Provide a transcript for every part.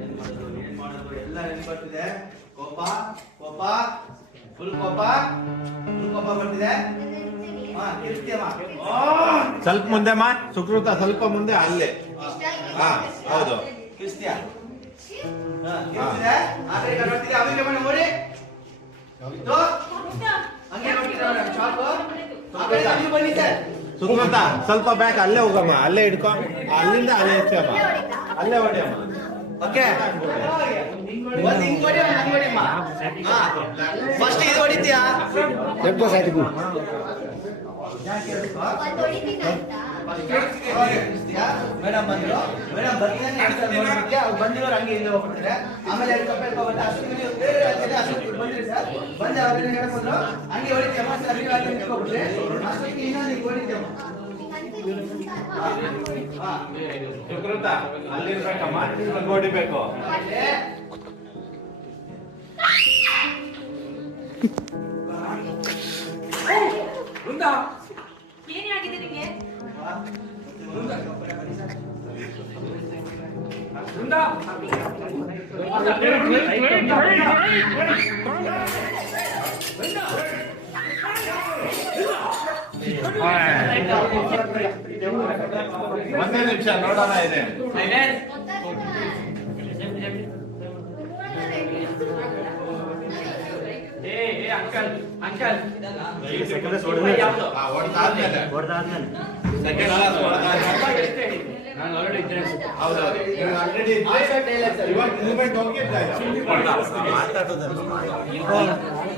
ಏನ್ ಮಾಡೋದು ಏನ್ ಮಾಡೋದು ಎಲ್ಲ ನೆನ್ಪ್ ಬರ್ತಿದೆ ಕೋಪ ಕೋಪ ಫುಲ್ ಕೋಪ ಫುಲ್ ಕೋಪ ಬರ್ತಿದೆ ಸ್ವಲ್ಪ ಮುಂದೆ ಮಾ ಸುಕೃತ ಸ್ವಲ್ಪ ಮುಂದೆ ಅಲ್ಲೇ ಹಾ ಹೌದು ಕಿರ್ಸ್ತೀಯ ಸುಕೃತ ಸ್ವಲ್ಪ ಬ್ಯಾಕ್ ಅಲ್ಲೇ ಹೋಗಮ್ಮ ಅಲ್ಲೇ ಇಡ್ಕೊ ಅಲ್ಲಿಂದ ಅಲ್ಲೇ ಎತ್ತಮ್ಮ ಅಲ್ಲೇ ಅಮ್ಮ. ಓಕೆ. ಒಂದು ಹಿಂಗ್ ಹೊಡಿ ಹಂಗ್ ಹೊಡಿಯಮ್ಮ ಅಮ್ಮ. ಫಸ್ಟ್ ಇದು ಹೊಡಿತೀಯಾ? ಮೇಡಮ್ ಬಂದ್ರು. ಮೇಡಮ್ ಬರ್ತೀನಿ ಅವ್ರು ಬಂದಿರೋರು ಹಂಗೆ ಇಲ್ಲಿ ಹೋಗ್ಬಿಟ್ರೆ. ಆಮೇಲೆ ಎರಡು ಕಪ್ಪೆ ನೀವು ಬೇರೆ ರಾಜ್ಯದ ಅಷ್ಟೊತ್ತಿಗೆ ಬಂದ್ರಿ ಸರ್. ಬಂದು ಅವ್ರನ್ನ ಹೇಳ್ಕೊಂಡು ಹಂಗೆ ಹೊಡಿತೀಯಮ್ಮ ಸರ್ ನೀವು ಅಲ್ಲಿ ನಿಂತ್ಕೊಬಿಟ್ರೆ ಅಷ್ಟೊತ್ತಿಗೆ ಇನ್ನೊಂದು ಹೊಡಿತೀಯಮ್ಮ ಸುಕೃತ ಅಲ್ಲಿರ್ಬೇಕಮ್ಮ ಹಂಗ್ ಹೊಡಿಬೇಕು. ಅಲ್ಲೇ ಏನೇ ಆಗಿದೆ ನಿಂಗೆ? ಒಂದೇ ನಿಮಿಷ ನೋಡೋಣ ಇದೆ. ಹಾ, ಹೊಡ್ದಾದ್ಮೇಲೆ. ಸೆಕೆಂಡ್ ಹೌದೌದು. ಈಗ already ಇದ್ರೆ, ಇವಾಗ ಮೂವ್ಮೆಂಟ್ ಹೋಗಿದ್ದ ಅಗಸ್ತ್ಯಗೆ ಈ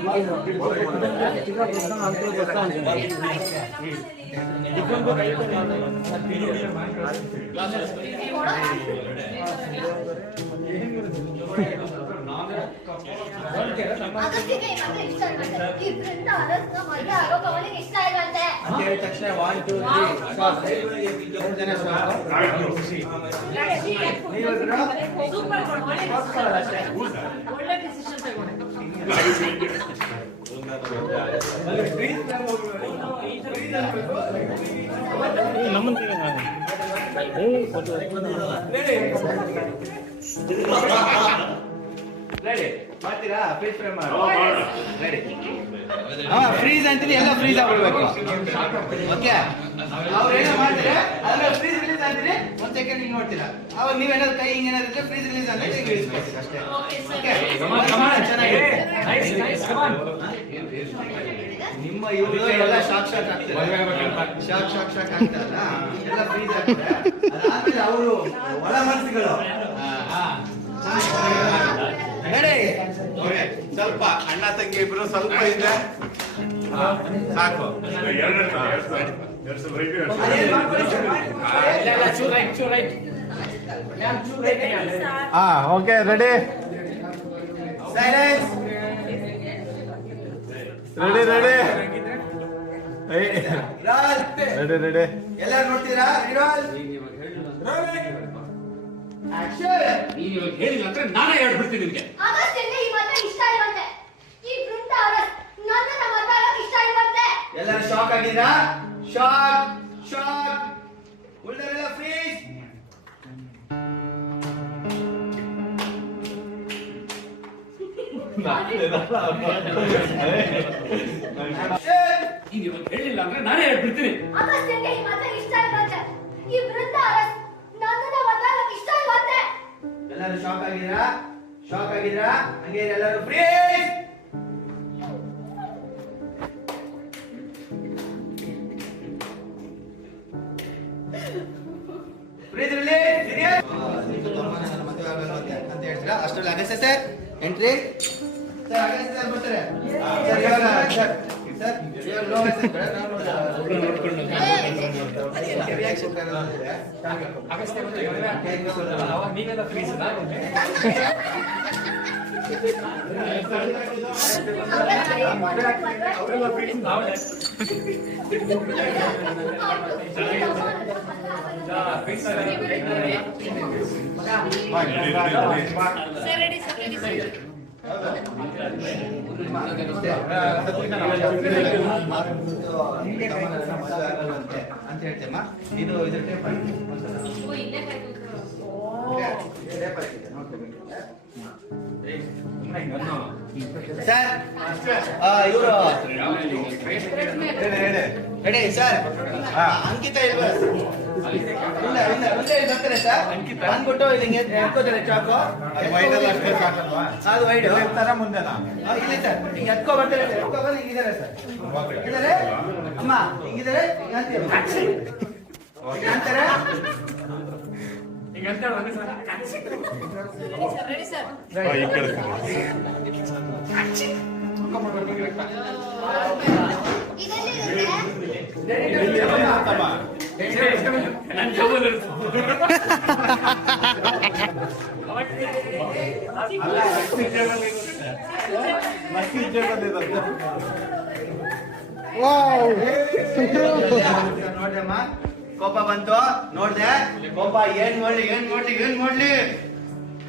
ಮಗ ಇಷ್ಟ ಇಲ್ವಂತೆ. ಇಬ್ರಿಂದ ಅರಸ್ನ ಮಗ ಆರೋಪ ಅವನಿಗೆ ಇಷ್ಟ ಇಲ್ವಂತೆ. ಅಂತ ಹೇಳಿದ ತಕ್ಷಣ ಒನ್ ಟೂ ಮೂರು ಜನ ಸೂಪರ್ ಒಳ್ಳೆ ಡಿಸಿಷನ್ ತಗೊಂಡೆ ready freeze frame ready freeze ಅಂತೀನಿ ಎಲ್ಲ ಫ್ರೀಸ್ ಆಗ್ಬಿಡ್ಬೇಕು ಓಕೆ ಅವ್ರು ಏನೋ ಮಾಡ್ತೀರಾ ಅದ್ರ ಫ್ರೀಸ್ ರಿಲೀಸ್ ಅಂತೀನಿ ಒಂದ್ ಸೆಕೆಂಡ್ ಹಿಂಗ್ ನೋಡ್ತೀರಾ ಅವಾಗ ನೀವೇನಾದ್ರು ಕೈ ಹಿಂಗ್ ಏನಾದ್ರು ಫ್ರೀಸ್ ರಿಲೀಸ್ ಅಂತ ಹಿಂಗ್ ಅಷ್ಟೇ ಓಕೆ ಚೆನ್ನಾಗಿದೆ ನಿಮ್ಮ ಇವರು ಎಲ್ಲ ಶಾಕ್ ಶಾಕ್ ಆಗ್ತಾರೆ. ಶಾಕ್ ಶಾಕ್ ಶಾಕ್ ಆಗ್ತಾರಲ್ಲ? ಎಲ್ಲ ಫ್ರೀಸ್ ಆಗ್ತಾರೆ ಅದಾದ್ಮೇಲೆ ಅವರು ಒಳ ಮನಸ್ಸುಗಳು. ಸ್ವಲ್ಪ ಅಣ್ಣ ತಂಗಿ ಇಬ್ರು ಸ್ವಲ್ಪ ಇದೆ ಹಾ, ಸಾಕು. ಹಾ okay ready Silence. Ready ready. Ready ready ಎಲ್ಲಾರು ನೋಡ್ತೀರಾ. ನೀನ್ ಇವಾಗ ಹೇಳಿಲ್ಲ ಅಂದ್ರೆ ನಾನೇ ಹೇಳ್ಬಿಡ್ತೀನಿ ನಿಮಗೆ. ಎಲ್ಲರೂ ಶಾಕ್ ಆಗಿದ್ರಾ ಶಾಕ್ ಶಾಕ್ ಉಳಿದರೆಲ್ಲ ಫ್ರೀಸ್ ಹೇಳಿಲ್ಲ ಅಂದ್ರೆ ನಾನೇ ಹೇಳ್ಬಿಡ್ತೀನಿ. ಅಗಸ್ತ್ಯಗೆ ಈ ಮಗ ಇಷ್ಟ ಇಲ್ವಂತೆ. ಅರಸ್ ನನ್ನನ್ನ ಮಾತಾಡೋಕ್ ಇಷ್ಟ ಇಲ್ವಂತೆ. ಎಲ್ಲರೂ ಶಾಕ್ ಆಗಿದ್ರಾ? ಶಾಕ್ ಆಗಿದ್ರಾ? ಹಂಗೆ ಎಲ್ಲರೂ ಸೀರಿಯಸ್ ಮದುವೆ ಆಗಲ್ಲ ಅಂತ ಅಂತ ಹೇಳ್ತೀರಾ? ಅಷ್ಟರಲ್ಲಿ Agastya sir entry sir ready sir ready sir ಅಂತ ಸರ್ ಇವರು ಸರ್ ಅಂಕಿತ ಇಲ್ವಾ ಇಲ್ಲ ಇಲ್ಲ ಇಲ್ಲಿ ಬರ್ತಾರೆ ಸರ್ ಅಂದ್ಬಿಟ್ಟು ಹಿಂಗೆ ಎತ್ಕೋತಾರೆ ಚಾಕು ಅದು ವೈಡ್ ಇರ್ತಾರ ಮುಂದೆ ಇಲ್ಲಿ ಸರ್ ಹಿಂಗೆ ಎತ್ಕೊ ಬರ್ತಾರೆ ಸರ್ ಎತ್ಕೊ ಬಂದು ಹಿಂಗಿದ್ದಾರೆ ಸರ್ ಇದ್ದಾರೆ ಅಮ್ಮ ಹಿಂಗಿದ್ದಾರೆ ಅಂತಾರೆ ಈಗ ನೋಡ್ದಮ್ಮ ಕೋಪ ಬಂತು ನೋಡ್ದೆ ಕೋಪ ಏನ್ ಮಾಡ್ಲಿ ಏನ್ ಮಾಡ್ಲಿ ಏನ್ ಮಾಡ್ಲಿ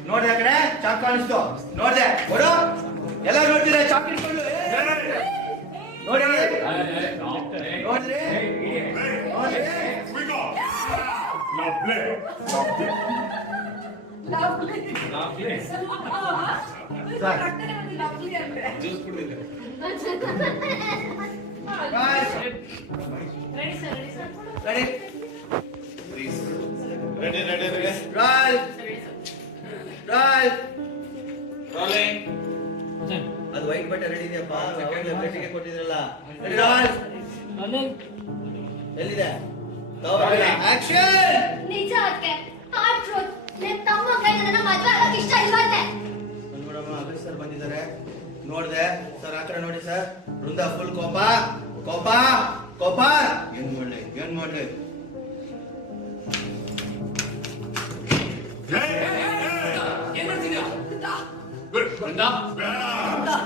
ನೋಡ್ದೆ ಆ ಕಡೆ ಚಾಕ್ ಕಾಣಿಸ್ತು ನೋಡ್ದೆ ಬರೋ ಎಲ್ಲ ನೋಡ್ತೀರ ಚಾಕ್ ಇಟ್ಕೊಂಡು ನೋಡಿ ನೋಡ್ರಿ ನೋಡ್ರಿ ready sir ready sir ready ready ready ready ರಾಲ್ ರಾಲ್ ಅದು ವೈಟ್ ಬಟ್ಟೆ ರೆಡಿ ಇದೆಯಪ್ಪ ಕೊಟ್ಟಿದ್ರಲ್ಲ ರೆಡಿ ರಾಲ್ ಎಲ್ಲಿದೆ ಆಕ್ಷನ್ ನಿಜ ಅದಕ್ಕೆ ಹಾರ್ಟ್ ಟ್ರೂತ್ ನಿನ್ ತಮ್ಮ ಕೈಯಿಂದ ನನ್ನ ಮದ್ವೆ ಆಗಕ್ ಇಷ್ಟ ಇಲ್ವಂತೆ ನೋಡಮ್ಮ ಅಭಯ್ ಸರ್ ಬಂದಿದ್ದಾರೆ ನೋಡ್ದೆ ಸರ್ ಆ ಕಡೆ ನೋಡಿ ಸರ್ ವೃಂದ ಫುಲ್ ಕೋಪ ಕೋಪ ಕೋಪ ಏನ್ ಮಾಡ್ಲಿ ಏನ್ ಮಾಡ್ಲಿ ಏನ್ ಮಾಡ್ತಿದ್ಯಾ ಬೃಂದ?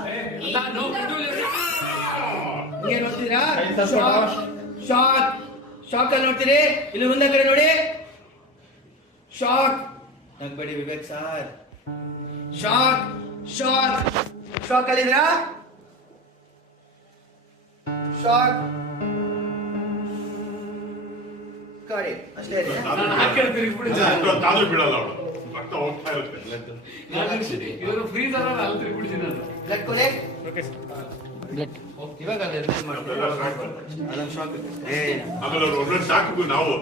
ಏ, ಬೃಂದ, no, ಬಿಡು ಇಲ್ಲಿ. ಹಿಂಗೆ ನೋಡ್ತೀರಾ ಕೈ ಸ್ವಲ್ಪ ಶಾಕ್ ಅಲ್ಲಿ ನೋಡ್ತೀರಿ? ಇಲ್ಲಿ ಮುಂದೆ ಕಡೆ ನೋಡಿ. Shock ನಗ್ಬೇಡಿ Vivek sir shock shock shock ಅಲ್ಲಿದ್ರಾ shock ಅಷ್ಟೇ ಸರ್. ಬೀಳಲ್ಲ ಅವಳು. ರಕ್ತ ಹೋಗ್ತಾ ಇರುತ್ತೆ. ನಾನು ಇವರು ಬ್ಲಡ್ ಇವಾಗ ಅಲ್ಲ ಆಮೇಲೆ ಅವ್ರು ಸಾಕು ನಾವು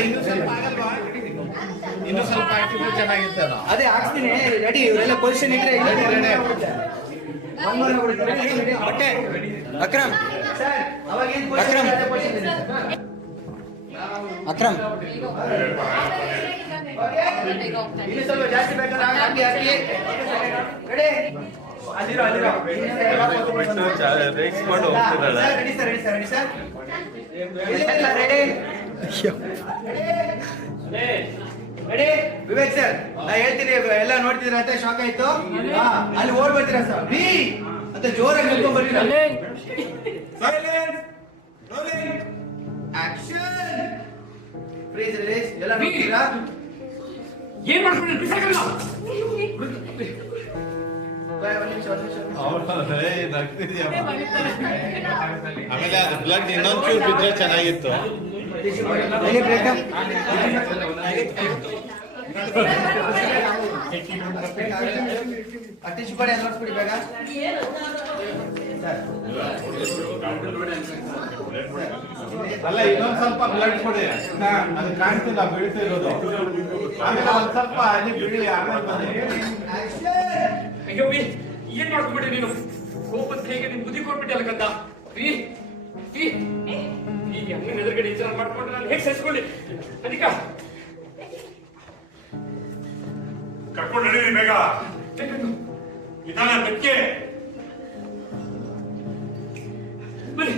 ಇನ್ನೂ ಸ್ವಲ್ಪ ಆಗಲ್ವಾ ಇನ್ನೂ ಸ್ವಲ್ಪ ಹಾಕಿದ್ರೆ ಚೆನ್ನಾಗಿರ್ತೇನೋ ಅದೇ ಹಾಕ್ತೀನಿ ರೆಡಿ ಇವರೆಲ್ಲ ಪೊಸಿಷನ್ ಇದ್ರೆ ರೆಡಿ ರೆಡಿ ಬಟ್ಟೆ ಅಕ್ರಮ್. ಅಕ್ರಮ್. ಅಕ್ರಮ್. ಹಾಕಿ ರೆಡಿ ರೆಡಿ ವಿವೇಕ್ ಸರ್ ನಾ ಹೇಳ್ತೀನಿ ಎಲ್ಲ ನೋಡ್ತಿದ್ರ ಅಂತ ಶಾಕ್ ಆಯ್ತು. ಹಾ, ಅಲ್ಲಿ ಓಡ್ ಬರ್ತೀರಾ ಸರ್ ಬಿ! ಅಂತ ಜೋರಾಗಿ ನಿಲ್ಕೊಂಡ್ ಬರ್ತೀರಾ ಆಕ್ಷನ್ ರಿಲೀಸ್ ಎಲ್ಲ ನೋಡ್ತೀರಾ? ಏನ್ ಮಾಡ್ಕೊಂಡು ಬಿಸಾಕಲ್ಲ? ಆಮೇಲೆ ಅದು ಬ್ಲಡ್ ಇನ್ನೊಂದ್ ಚೂರು ಬಿದ್ರೆ ಚೆನ್ನಾಗಿತ್ತು. ಬೇಗ ಅಲ್ಲ, ಇನ್ನೊಂದ್ ಸ್ವಲ್ಪ ಬ್ಲಡ್ ಕೊಡಿ. ಅದು ಕಾಣ್ತಿಲ್ಲ ಬೀಳ್ತಿರೋದು ಆಮೇಲೆ ಒಂದ್ ಸ್ವಲ್ಪ ಅಲ್ಲಿ ಬಿಡಿ, ಆಮೇಲೆ ಏನ್ ಮಾಡ್ಕೊಂಡ್ಬಿಟ್ಟೆ ನೀನು? ಕೋಪದ ಹೇಗೆ ನೀನ್ ಬುದ್ಧಿ ಕೊಟ್ಬಿಟ್ಟೆ ಕಂದ ಬಿ ಅಮ್ಮನ ಎದುರುಗಡೆ ಈ ಥರ ಮಾಡ್ಕೊಂಡ್ರೆ ನಾನು ಹೇಗೆ ಸಹಿಸ್ಕೊಳ್ಳಿ ಅಧಿಕ ಕರ್ಕೊಂಡು ನಡೀರಿ ಬೇಗ. ಇದಾನ ಬೆಕ್ಕೆ. ಬನ್ನಿ.